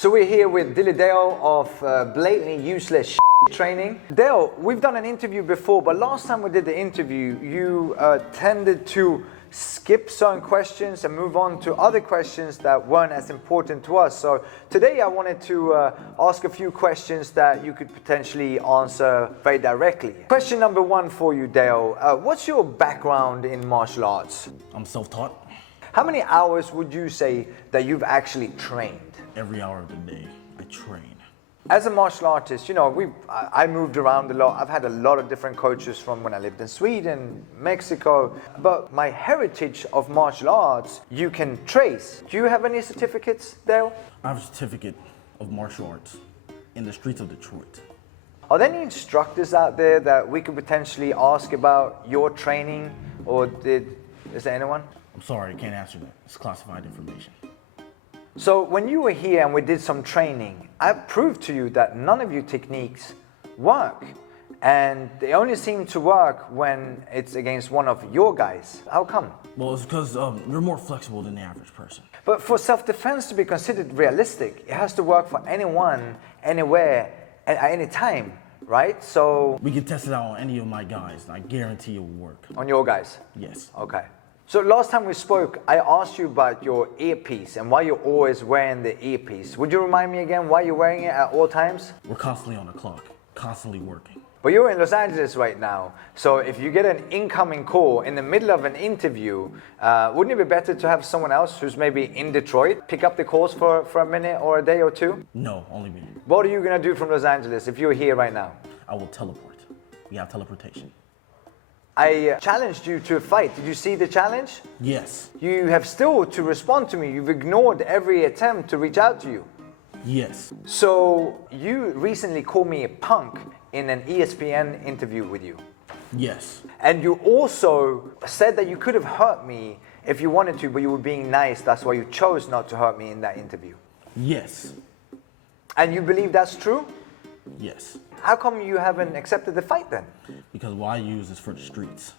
So we're here with Dale of Blatantly Useless Training. Dale, we've done an interview before, but last time we did the interview, you tended to skip certain questions and move on to other questions that weren't as important to us. So today I wanted to ask a few questions that you could potentially answer very directly. Question number one for you, Dale. What's your background in martial arts? I'm self-taught. How many hours would you say that you've actually trained? Every hour of the day, I train. As a martial artist, you know, I moved around a lot. I've had a lot of different coaches from when I lived in Sweden, Mexico. But my heritage of martial arts, you can trace. Do you have any certificates, Dale? I have a certificate of martial arts in the streets of Detroit. Are there any instructors out there that we could potentially ask about your training? Is there anyone? I'm sorry, I can't answer that. It's classified information. So when you were here and we did some training, I proved to you that none of your techniques work. And they only seem to work when it's against one of your guys. How come? Well, it's because you're more flexible than the average person. But for self-defense to be considered realistic, it has to work for anyone, anywhere, at any time, right? So We can test it out on any of my guys, and I guarantee it will work. on your guys? Yes. Okay. So last time we spoke, I asked you about your earpiece and why you're always wearing the earpiece. Would you remind me again why you're wearing it at all times? We're constantly on the clock, constantly working. But you're in Los Angeles right now, so if you get an incoming call in the middle of an interview, wouldn't it be better to have someone else who's maybe in Detroit pick up the calls for a minute or a day or two? No, only me. What are you going to do from Los Angeles if you're here right now? I will teleport. We have teleportation. I challenged you to a fight. Did you see the challenge? Yes. You have still to respond to me. You've ignored every attempt to reach out to you. Yes. So you recently called me a punk in an ESPN interview with you. Yes. And you also said that you could have hurt me if you wanted to, but you were being nice. That's why you chose not to hurt me in that interview. Yes. And you believe that's true? Yes. How come you haven't accepted the fight then? Because what I use is for the streets.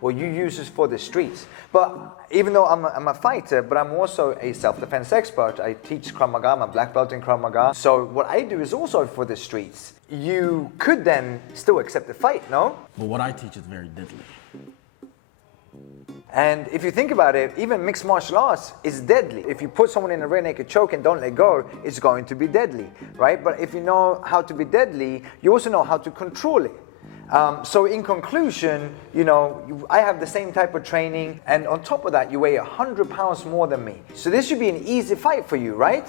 Well, you use this for the streets. But even though I'm a fighter, but I'm also a self-defense expert. I teach Krav Maga, I'm a black belt in Krav Maga. So what I do is also for the streets. You could then still accept the fight, no? But what I teach is very deadly. And if you think about it, even mixed martial arts is deadly. If you put someone in a rear naked choke and don't let go, it's going to be deadly, right? But if you know how to be deadly, you also know how to control it. So in conclusion, you know, I have the same type of training, and on top of that, you weigh 100 pounds more than me. So this should be an easy fight for you, right?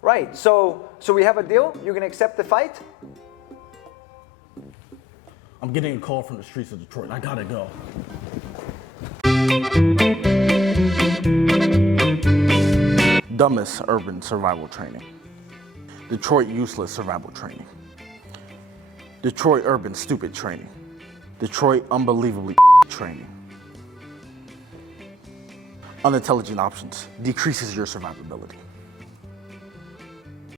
Right, so we have a deal? You can accept the fight? I'm getting a call from the streets of Detroit. I gotta go. Dumbest urban survival training. Detroit useless survival training. Detroit urban stupid training. Detroit unbelievably training. Unintelligent options decreases your survivability.